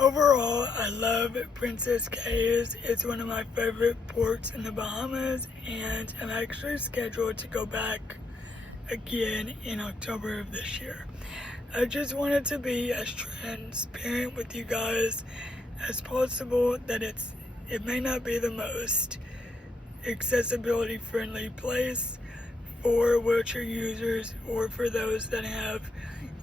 Overall, I love Princess Cays. It's one of my favorite ports in the Bahamas, and I'm actually scheduled to go back again in October of this year. I just wanted to be as transparent with you guys as possible that it may not be the most accessibility friendly place for wheelchair users or for those that have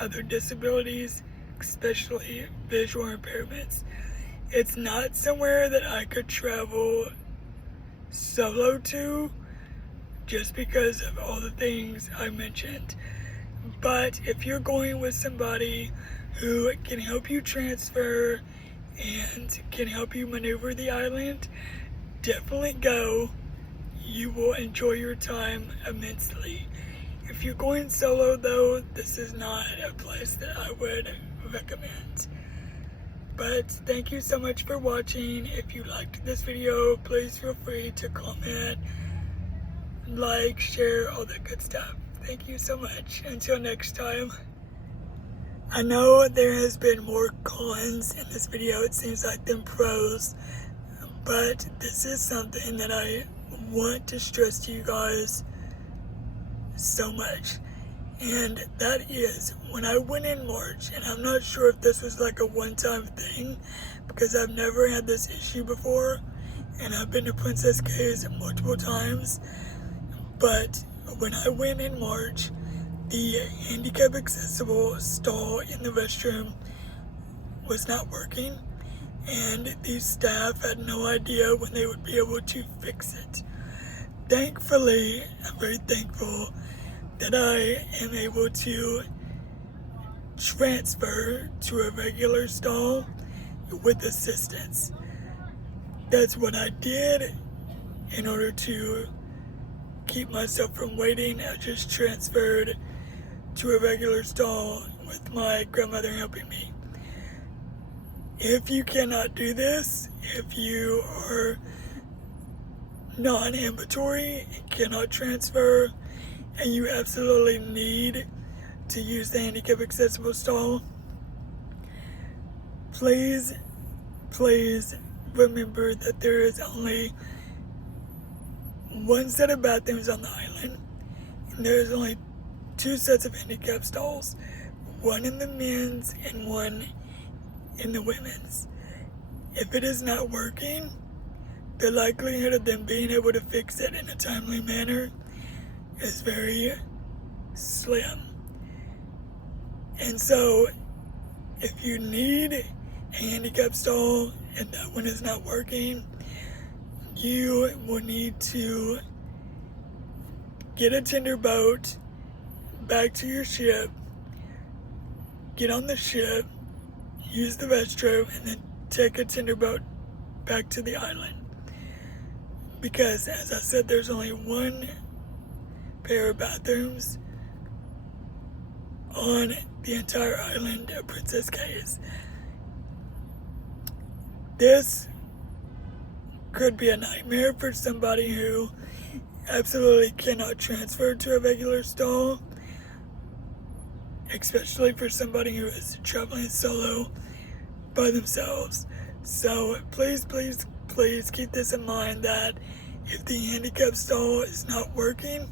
other disabilities, especially visual impairments. It's not somewhere that I could travel solo to just because of all the things I mentioned. But if you're going with somebody who can help you transfer and can help you maneuver the island, definitely go. You will enjoy your time immensely. If you're going solo though, this is not a place that I would recommend. But thank you so much for watching. If you liked this video, please feel free to comment, like, share, all that good stuff. Thank you so much. Until next time. I know there has been more cons in this video, it seems like, than pros, but this is something that I want to stress to you guys so much. And that is, when I went in March, and I'm not sure if this was like a one-time thing, because I've never had this issue before, and I've been to Princess Cays multiple times, but when I went in March, the handicap accessible stall in the restroom was not working, and the staff had no idea when they would be able to fix it. Thankfully, I'm very thankful that I am able to transfer to a regular stall with assistance. That's what I did in order to keep myself from waiting. I just transferred to a regular stall with my grandmother helping me. If you cannot do this, if you are non-ambulatory and cannot transfer, and you absolutely need to use the handicap accessible stall, please remember that there is only one set of bathrooms on the island, and there is only two sets of handicap stalls, one in the men's and one in the women's. If it is not working, the likelihood of them being able to fix it in a timely manner is very slim. And so, if you need a handicap stall and that one is not working, you will need to get a tender boat back to your ship, get on the ship, use the restroom, and then take a tender boat back to the island. Because, as I said, there's only one pair of bathrooms on the entire island of Princess Cays. This could be a nightmare for somebody who absolutely cannot transfer to a regular stall, especially for somebody who is traveling solo by themselves. So please keep this in mind, that if the handicap stall is not working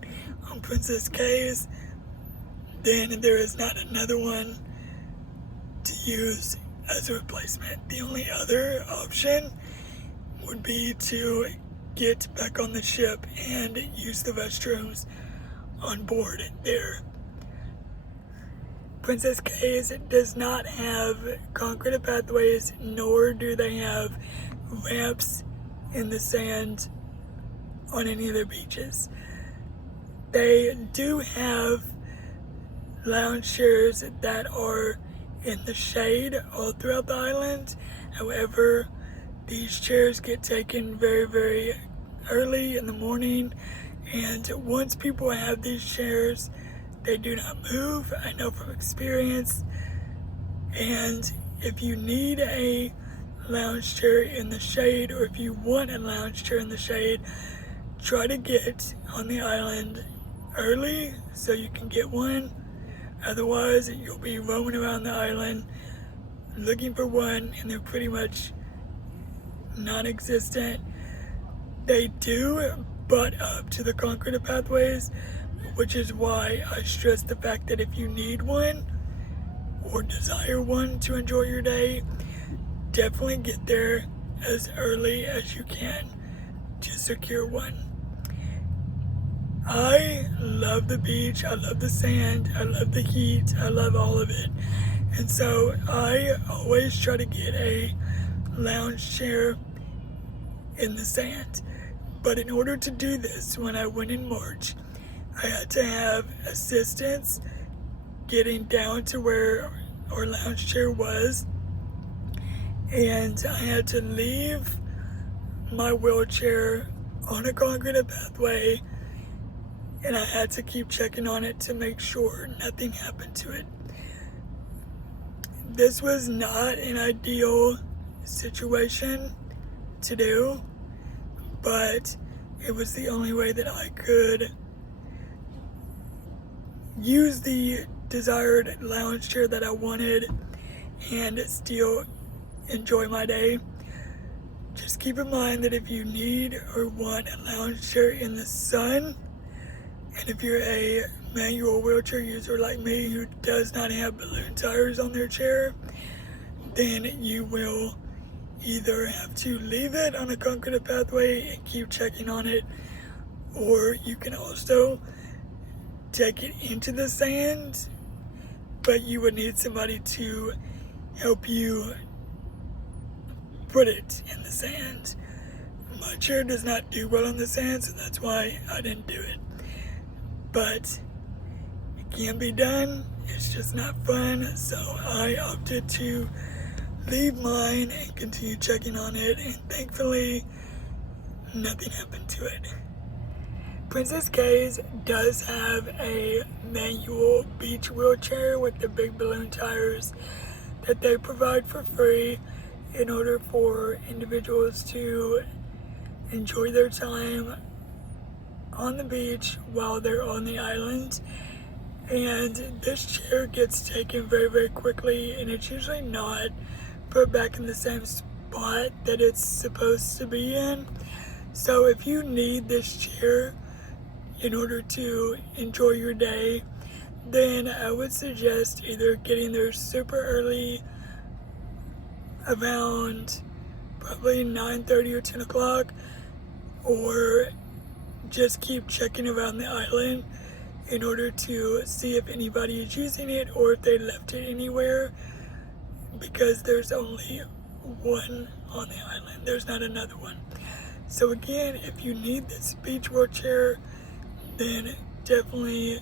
on Princess Cays, then there is not another one to use as a replacement. The only other option would be to get back on the ship and use the restrooms on board there. Princess Cays does not have concrete pathways, nor do they have ramps in the sand on any of their beaches. They do have lounge chairs that are in the shade all throughout the island. However, these chairs get taken very, very early in the morning, and once people have these chairs, they do not move. I know from experience. And if you need a lounge chair in the shade, or if you want a lounge chair in the shade, try to get on the island early so you can get one. Otherwise, you'll be roaming around the island looking for one and they're pretty much non-existent. They do butt up to the concrete pathways, which is why I stress the fact that if you need one or desire one to enjoy your day, definitely get there as early as you can to secure one. I love the beach, I love the sand, I love the heat, I love all of it. And so I always try to get a lounge chair in the sand. But in order to do this, when I went in March, I had to have assistance getting down to where our lounge chair was, and I had to leave my wheelchair on a concrete pathway, and I had to keep checking on it to make sure nothing happened to it. This was not an ideal situation to do, but it was the only way that I could use the desired lounge chair that I wanted and still enjoy my day. Just keep in mind that if you need or want a lounge chair in the sun, and if you're a manual wheelchair user like me who does not have balloon tires on their chair, then you will either have to leave it on a concrete pathway and keep checking on it, or you can also take it into the sand, but you would need somebody to help you put it in the sand. My chair does not do well in the sand, so that's why I didn't do it. But it can be done, it's just not fun, so I opted to leave mine and continue checking on it, and thankfully nothing happened to it. Princess Cays does have a manual beach wheelchair with the big balloon tires that they provide for free in order for individuals to enjoy their time on the beach while they're on the island. And this chair gets taken very, very quickly, and it's usually not put back in the same spot that it's supposed to be in. So if you need this chair in order to enjoy your day, then I would suggest either getting there super early, around probably 9:30 or 10 o'clock, or just keep checking around the island in order to see if anybody is using it or if they left it anywhere, because there's only one on the island. There's not another one. So again, if you need this beach wheelchair, then definitely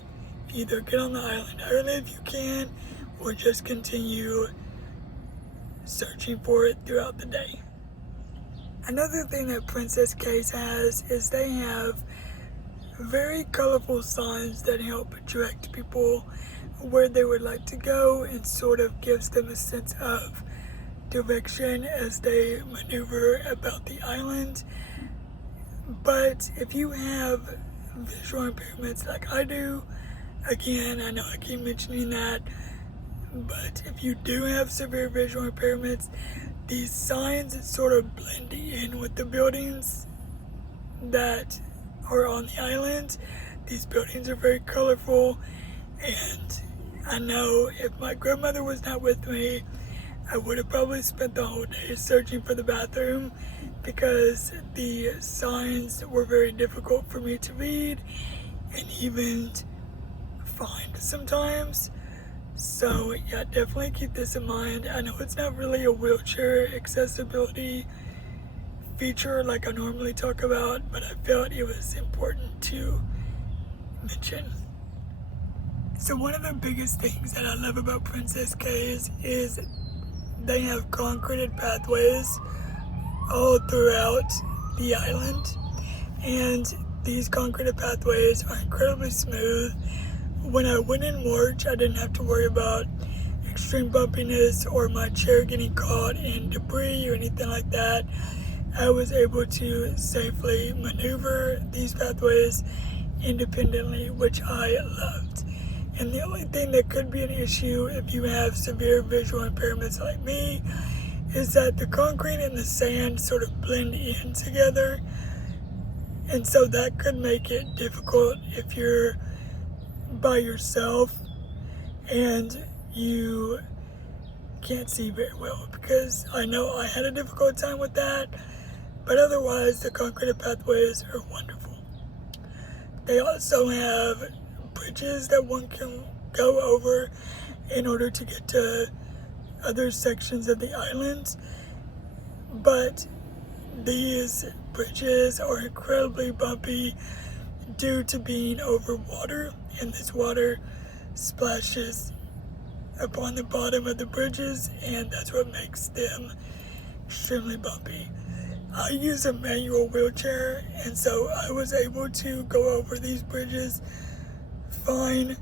either get on the island early if you can, or just continue searching for it throughout the day. Another thing that Princess Cays has is they have very colorful signs that help direct people where they would like to go, and sort of gives them a sense of direction as they maneuver about the island. But if you have visual impairments like I do, again, I know I keep mentioning that, but if you do have severe visual impairments, these signs sort of blend in with the buildings that are on the island. These buildings are very colorful, and I know if my grandmother was not with me, I would have probably spent the whole day searching for the bathroom, because the signs were very difficult for me to read and even find sometimes. So yeah, definitely keep this in mind. I know it's not really a wheelchair accessibility feature like I normally talk about, but I felt it was important to mention. So one of the biggest things that I love about Princess Cays is they have concreted pathways all throughout the island, and these concreted pathways are incredibly smooth. When I went in March, I didn't have to worry about extreme bumpiness or my chair getting caught in debris or anything like that. I was able to safely maneuver these pathways independently, which I loved. And the only thing that could be an issue if you have severe visual impairments like me is that the concrete and the sand sort of blend in together. And so that could make it difficult if you're by yourself and you can't see very well, because I know I had a difficult time with that, but otherwise the concrete pathways are wonderful. They also have bridges that one can go over in order to get to other sections of the island, but these bridges are incredibly bumpy due to being over water, and this water splashes upon the bottom of the bridges, and that's what makes them extremely bumpy. I use a manual wheelchair, and so I was able to go over these bridges fine.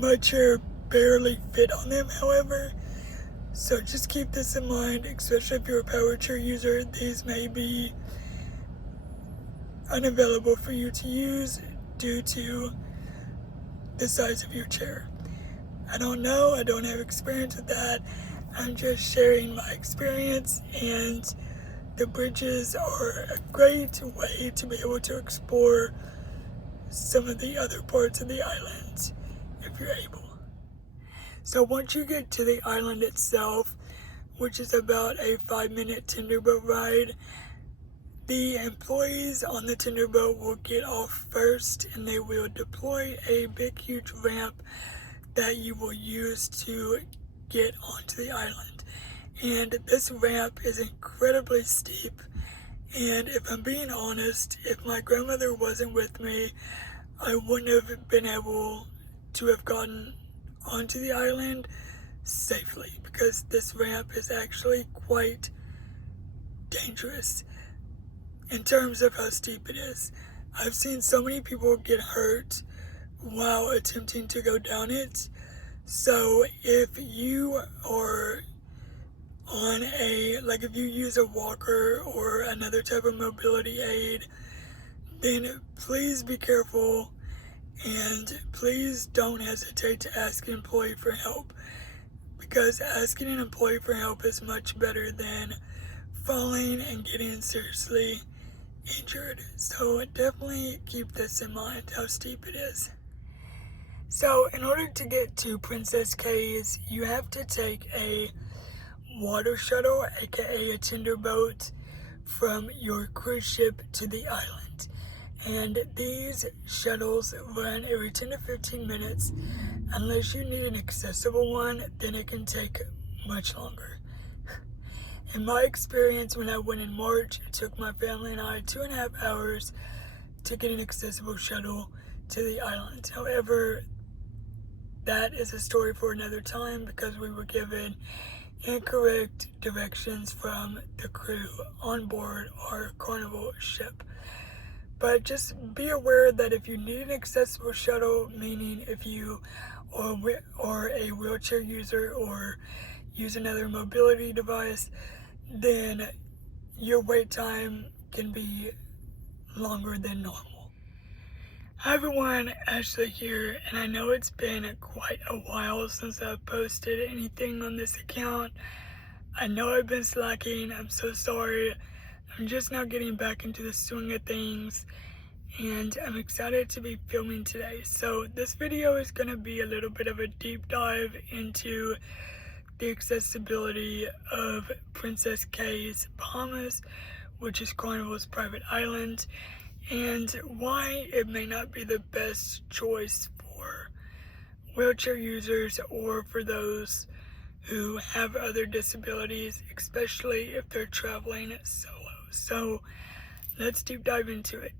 My chair barely fit on them, however, so just keep this in mind, especially if you're a power chair user. These may be unavailable for you to use due to the size of your chair. I don't know, I don't have experience with that. I'm just sharing my experience, and the bridges are a great way to be able to explore some of the other parts of the island if you're able. So once you get to the island itself, which is about a 5-minute tenderboat ride, the employees on the tenderboat will get off first, and they will deploy a big huge ramp that you will use to get onto the island. And this ramp is incredibly steep, and if I'm being honest, if my grandmother wasn't with me, I wouldn't have been able to have gotten onto the island safely, because this ramp is actually quite dangerous in terms of how steep it is. I've seen so many people get hurt while attempting to go down it. So if you are on if you use a walker or another type of mobility aid, then please be careful, and please don't hesitate to ask an employee for help, because asking an employee for help is much better than falling and getting seriously injured. So definitely keep this in mind, how steep it is. So in order to get to Princess Cays, you have to take a water shuttle, aka a tender boat, from your cruise ship to the island. And these shuttles run every 10 to 15 minutes. Unless you need an accessible one, then it can take much longer. In my experience, when I went in March, it took my family and I 2.5 hours to get an accessible shuttle to the island. However, that is a story for another time, because we were given incorrect directions from the crew on board our Carnival ship. But just be aware that if you need an accessible shuttle, meaning if you are a wheelchair user or use another mobility device, then your wait time can be longer than normal. Hi everyone, Ashley here, and I know it's been quite a while since I've posted anything on this account. I know I've been slacking, I'm so sorry. I'm just now getting back into the swing of things, and I'm excited to be filming today. So this video is going to be a little bit of a deep dive into the accessibility of Princess Cays, Bahamas, which is Carnival's private island, and why it may not be the best choice for wheelchair users or for those who have other disabilities, especially if they're traveling solo. So let's deep dive into it.